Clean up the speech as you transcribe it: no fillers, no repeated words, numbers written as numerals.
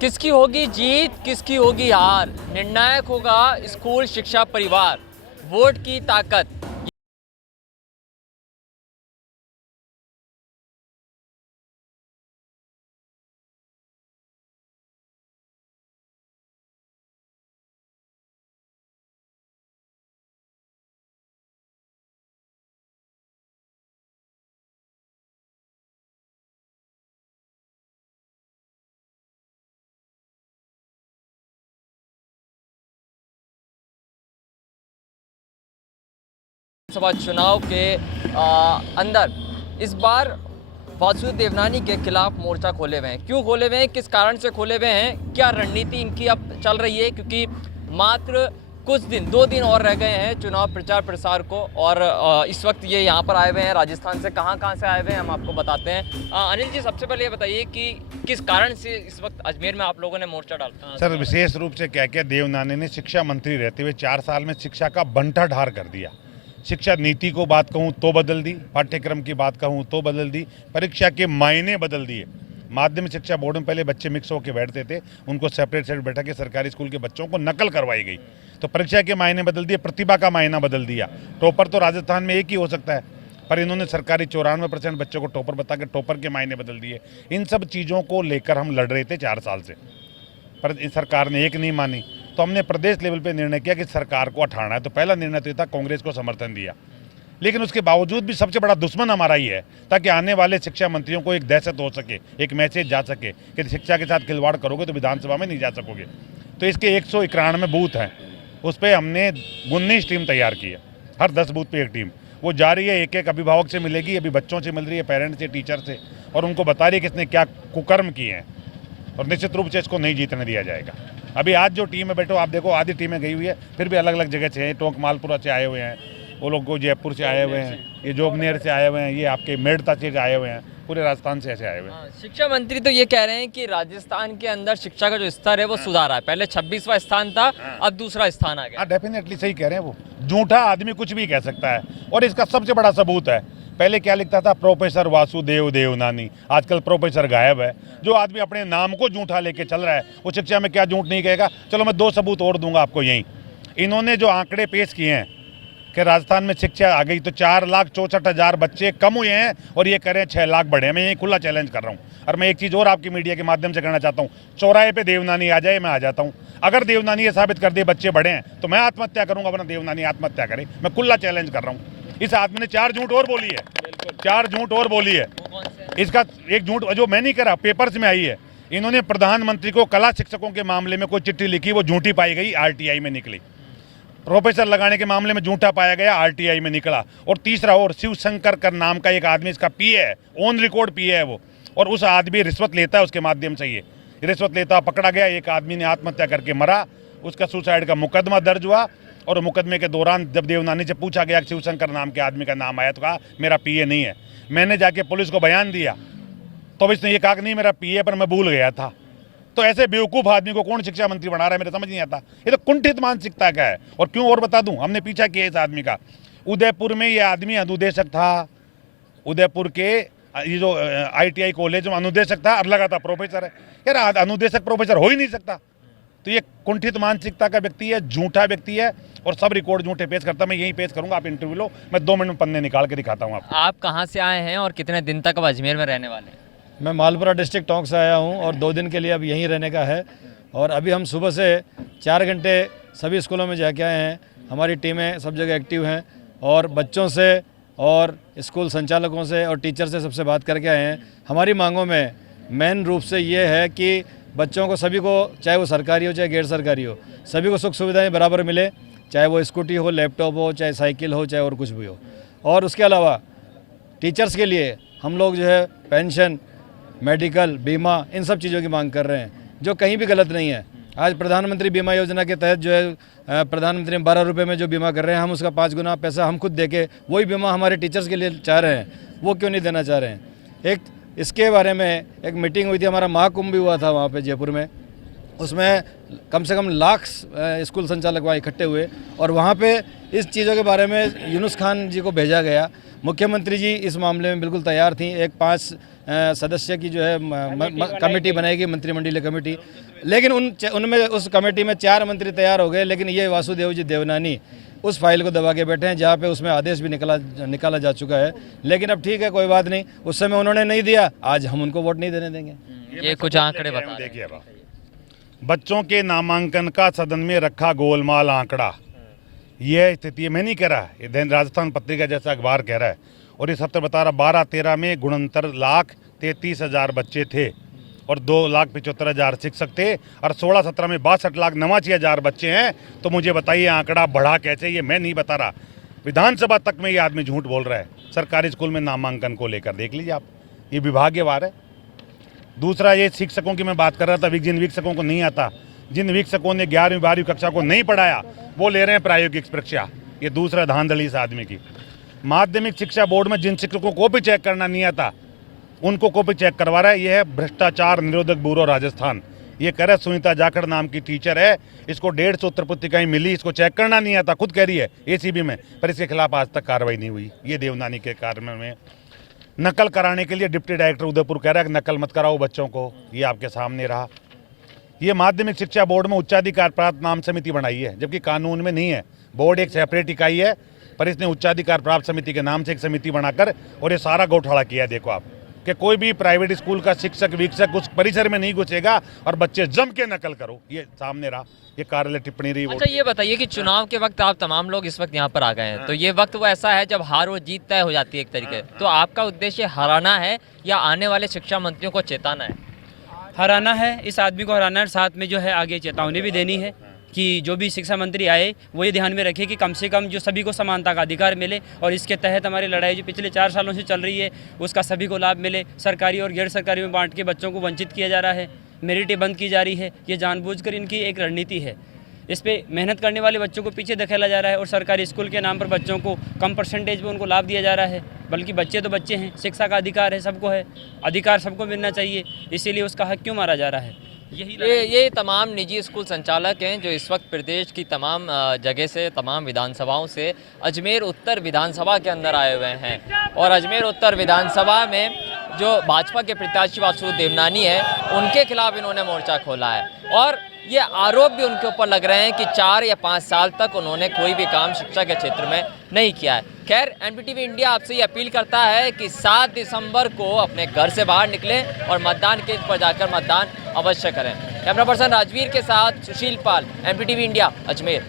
किसकी होगी जीत, किसकी होगी हार, निर्णायक होगा स्कूल शिक्षा परिवार। वोट की ताकत। सभा चुनाव के अंदर इस बार वासुदेव देवनानी के खिलाफ मोर्चा खोले हुए हैं। क्यों खोले हुए हैं, किस कारण से खोले हुए हैं, क्या रणनीति इनकी अब चल रही है, क्योंकि मात्र कुछ दिन 2 दिन और रह गए हैं चुनाव प्रचार प्रसार को। और इस वक्त ये यहाँ पर आए हुए हैं राजस्थान से। कहाँ से आए हुए हैं हम आपको बताते हैं। अनिल जी, सबसे पहले ये बताइए कि किस कारण से इस वक्त अजमेर में आप लोगों ने मोर्चा डाला? सर, विशेष रूप से क्या देवनानी ने शिक्षा मंत्री रहते हुए 4 साल में शिक्षा का बंटाढार कर दिया। शिक्षा नीति को बात कहूँ तो बदल दी, पाठ्यक्रम की बात कहूँ तो बदल दी, परीक्षा के मायने बदल दिए। माध्यमिक शिक्षा बोर्ड में पहले बच्चे मिक्स होकर बैठते थे, उनको सेपरेट बैठा के सरकारी स्कूल के बच्चों को नकल करवाई गई। तो परीक्षा के मायने बदल दिए, प्रतिभा का मायना बदल दिया। टॉपर तो राजस्थान में एक ही हो सकता है, पर इन्होंने सरकारी 94% बच्चों को टॉपर बता के टॉपर के मायने बदल दिए। इन सब चीज़ों को लेकर हम लड़ रहे थे 4 साल से, पर सरकार ने एक नहीं मानी। तो हमने प्रदेश लेवल पे निर्णय किया कि सरकार को हटाना है। तो पहला निर्णय तो था, कांग्रेस को समर्थन दिया, लेकिन उसके बावजूद भी सबसे बड़ा दुश्मन हमारा ही है, ताकि आने वाले शिक्षा मंत्रियों को एक दहशत हो सके, एक मैसेज जा सके कि शिक्षा के साथ खिलवाड़ करोगे तो विधानसभा में नहीं जा सकोगे। तो इसके 191 बूथ हैं, उस पर हमने 19 टीम तैयार की है। हर 10 बूथ पे एक टीम वो जा रही है, एक अभिभावक से मिलेगी, अभी बच्चों से मिल रही है, पेरेंट्स से, टीचर से, और उनको बता रही है कि इसने क्या कुकर्म किए हैं। और निश्चित रूप से इसको नहीं जीतने दिया जाएगा। अभी आज जो टीम है बैठो, आप देखो आधी टीमें गई हुई है, फिर भी अलग अलग जगह से हैं। टोंक मालपुरा से आए हुए हैं, वो लोग को जयपुर से आए हुए हैं, ये जोबनेर से आए हुए हैं, ये आपके मेड़ता से आए हुए हैं, पूरे राजस्थान से ऐसे आए हुए हैं। शिक्षा मंत्री तो ये कह रहे हैं कि राजस्थान के अंदर शिक्षा का जो स्तर है वो सुधारा है। पहले 26वां स्थान था, अब दूसरा स्थान आ गया। डेफिनेटली सही कह रहे हैं वो। झूठा आदमी कुछ भी कह सकता है, और इसका सबसे बड़ा सबूत है, पहले क्या लिखता था, प्रोफेसर वासुदेव देवनानी, आजकल प्रोफेसर गायब है। जो आदमी अपने नाम को झूठा लेके चल रहा है वो शिक्षा में क्या झूठ नहीं कहेगा। चलो मैं 2 सबूत और दूंगा आपको। यहीं इन्होंने जो आंकड़े पेश किए हैं कि राजस्थान में शिक्षा आ गई, तो 4,64,000 बच्चे कम हुए हैं और ये करें 6 लाख बढ़े। मैं ये खुला चैलेंज कर रहा हूँ। और मैं एक चीज़ और आपकी मीडिया के माध्यम से करना चाहता हूँ, चौराहे पे देवनानी आ जाए, मैं आ जाता हूँ। अगर देवनानी ये साबित कर दे बच्चे बढ़े हैं तो मैं आत्महत्या करूँगा, वरना देवनानी आत्महत्या करे। मैं खुला चैलेंज कर रहा हूँ। इस आदमी ने 4 झूठ और बोली है, 4 झूठ और बोली है। इसका एक झूठ जो मैं नहीं करा, पेपर्स में आई है। इन्होंने प्रधानमंत्री को कला शिक्षकों के मामले में कोई चिट्ठी लिखी, वो झूठी पाई गई, आरटीआई में निकली। प्रोफेसर लगाने के मामले में झूठा पाया गया, आरटीआई में निकला। और तीसरा, और शिवशंकर कर नाम का एक आदमी, इसका पीए है, ऑन रिकॉर्ड पीए है वो, और उस आदमी रिश्वत लेता है, उसके माध्यम से ये रिश्वत लेता पकड़ा गया। एक आदमी ने आत्महत्या करके मरा, उसका सुसाइड का मुकदमा दर्ज हुआ। और मुकदमे के दौरान जब देवनानी से पूछा गया, शिवशंकर नाम के आदमी का नाम आया, तो कहा मेरा पीए नहीं है। मैंने जाके पुलिस को बयान दिया, तो इसने ये कहा कि नहीं मेरा पीए, पर मैं भूल गया था। तो ऐसे बेवकूफ़ आदमी को कौन शिक्षा मंत्री बना रहा है, मेरे समझ नहीं आता। ये तो कुंठित मानसिकता का है। और क्यों, और बता दूं, हमने पीछा किया इस आदमी का। उदयपुर में ये आदमी अनुदेशक था, उदयपुर के ये जो ITI कॉलेज में अनुदेशक था, अब लगा था प्रोफेसर है। यार अनुदेशक प्रोफेसर हो ही नहीं सकता। तो ये कुंठित मानसिकता का व्यक्ति है, झूठा व्यक्ति है, और सब रिकॉर्ड झूठे पेश करता। मैं यही पेश करूंगा, आप इंटरव्यू लो, मैं 2 मिनट में पन्ने निकाल के दिखाता हूँ आपको। आप कहाँ से आए हैं और कितने दिन तक अब अजमेर में रहने वाले हैं? मैं मालपुरा डिस्ट्रिक्ट टोंक से आया हूं और 2 दिन के लिए अब यहीं रहने का है। और अभी हम सुबह से 4 घंटे सभी स्कूलों में जाके आए हैं। हमारी टीमें सब जगह एक्टिव हैं, और बच्चों से और स्कूल संचालकों से और टीचर से सबसे बात करके आए हैं। हमारी मांगों में मेन रूप से ये है कि बच्चों को, सभी को, चाहे वो सरकारी हो चाहे गैर सरकारी हो, सभी को सुख सुविधाएँ बराबर मिले, चाहे वो स्कूटी हो, लैपटॉप हो, चाहे साइकिल हो, चाहे और कुछ भी हो। और उसके अलावा टीचर्स के लिए हम लोग जो है पेंशन, मेडिकल, बीमा, इन सब चीज़ों की मांग कर रहे हैं, जो कहीं भी गलत नहीं है। आज प्रधानमंत्री बीमा योजना के तहत जो है प्रधानमंत्री 12 रुपये में जो बीमा कर रहे हैं, हम उसका 5 गुना पैसा हम खुद देके वही बीमा हमारे टीचर्स के लिए चाह रहे हैं, वो क्यों नहीं देना चाह रहे हैं। एक इसके बारे में एक मीटिंग हुई थी, हमारा महाकुंभ भी हुआ था वहाँ पे जयपुर में। उसमें कम से कम लाख स्कूल संचालक वहाँ इकट्ठे हुए, और वहाँ पे इस चीज़ों के बारे में यूनुस खान जी को भेजा गया। मुख्यमंत्री जी इस मामले में बिल्कुल तैयार थी। एक 5 सदस्य की जो है कमेटी बनाएगी, मंत्रिमंडलीय कमेटी। लेकिन उनमें उस कमेटी में 4 मंत्री तैयार हो गए, लेकिन ये वासुदेव जी देवनानी उस फाइल को दबा के बैठे हैं जहाँ पे उसमें आदेश भी निकाला जा चुका है। लेकिन अब ठीक है, कोई बात नहीं, उस समय उन्होंने नहीं दिया, आज हम उनको वोट नहीं देने देंगे। ये कुछ आंकड़े बता रहे हैं। देखिए अब बच्चों के नामांकन का सदन में रखा गोलमाल आंकड़ा, यह स्थिति मैं नहीं कह रहा, ये राजस्थान पत्रिका जैसा अखबार कह रहा है। और इस हफ्ते बता रहा 12-13 में 69,33,000 बच्चे थे और 2,75,000 शिक्षक थे और 16-17 में 62,89,000 बच्चे हैं। तो मुझे बताइए आंकड़ा बढ़ा कैसे, ये मैं नहीं बता रहा, विधानसभा तक में ये आदमी झूठ बोल रहा है सरकारी स्कूल में नामांकन को लेकर। देख लीजिए आप, ये विभागीयवार है। दूसरा, ये शिक्षकों की मैं बात कर रहा था, जिन शिक्षकों को नहीं आता, जिन शिक्षकों ने 11वीं 12वीं कक्षा को नहीं पढ़ाया, वो ले रहे हैं प्रायोगिक परीक्षा। ये दूसरा धांधली इस आदमी की। माध्यमिक शिक्षा बोर्ड में जिन शिक्षकों को भी चेक करना नहीं आता, उनको कॉपी चेक करवा रहा है। ये है भ्रष्टाचार निरोधक ब्यूरो राजस्थान। ये कह रहा है सुनीता जाखड़ नाम की टीचर है, इसको 150 उत्तर पुस्तिकाएं मिली, इसको चेक करना नहीं आता, खुद कह रही है एसीबी में, पर इसके खिलाफ आज तक कार्रवाई नहीं हुई। ये देवनानी के कारण में नकल कराने के लिए डिप्टी डायरेक्टर उदयपुर कह रहा है कि नकल मत कराओ बच्चों को, ये आपके सामने रहा। ये माध्यमिक शिक्षा बोर्ड में उच्चाधिकार प्राप्त नाम समिति बनाई है, जबकि कानून में नहीं है। बोर्ड एक सेपरेट इकाई है, पर इसने उच्चाधिकार प्राप्त समिति के नाम से एक समिति बनाकर और ये सारा घोटाला किया है। देखो आप कि कोई भी प्राइवेट स्कूल का शिक्षक वीक्षक उस परिसर में नहीं घुसेगा और बच्चे जम के नकल करो, ये सामने रहा। ये कार्यालय टिप्पणी रही। अच्छा ये बताइए कि चुनाव के वक्त आप तमाम लोग इस वक्त यहाँ पर आ गए हैं, तो ये वक्त वो ऐसा है जब हार और जीत तय हो जाती है एक तरीके, तो आपका उद्देश्य हराना है या आने वाले शिक्षा मंत्रियों को चेताना है? हराना है, इस आदमी को हराना है, साथ में जो है आगे चेतावनी भी देनी है कि जो भी शिक्षा मंत्री आए वो ये ध्यान में रखे कि कम से कम जो सभी को समानता का अधिकार मिले और इसके तहत हमारी लड़ाई जो पिछले 4 सालों से चल रही है उसका सभी को लाभ मिले। सरकारी और गैर सरकारी में बांट के बच्चों को वंचित किया जा रहा है, मेरिटें बंद की जा रही है, ये जानबूझकर इनकी एक रणनीति है। इस पे मेहनत करने वाले बच्चों को पीछे धकेला जा रहा है और सरकारी स्कूल के नाम पर बच्चों को कम परसेंटेज में उनको लाभ दिया जा रहा है, बल्कि बच्चे तो बच्चे हैं, शिक्षा का अधिकार है, सबको है, अधिकार सबको मिलना चाहिए, इसीलिए उसका हक क्यों मारा जा रहा है? ये तमाम निजी स्कूल संचालक हैं जो इस वक्त प्रदेश की तमाम जगह से, तमाम विधानसभाओं से अजमेर उत्तर विधानसभा के अंदर आए हुए हैं और अजमेर उत्तर विधानसभा में जो भाजपा के प्रत्याशी वासुदेव देवनानी है उनके खिलाफ इन्होंने मोर्चा खोला है और ये आरोप भी उनके ऊपर लग रहे हैं कि 4 या 5 साल तक उन्होंने कोई भी काम शिक्षा के क्षेत्र में नहीं किया है। खैर, एनडीटीवी इंडिया आपसे ये अपील करता है कि 7 दिसंबर को अपने घर से बाहर निकलें और मतदान केंद्र पर जाकर मतदान अवश्य करें। कैमरा पर्सन राजवीर के साथ सुशील पाल, एनडीटीवी इंडिया, अजमेर।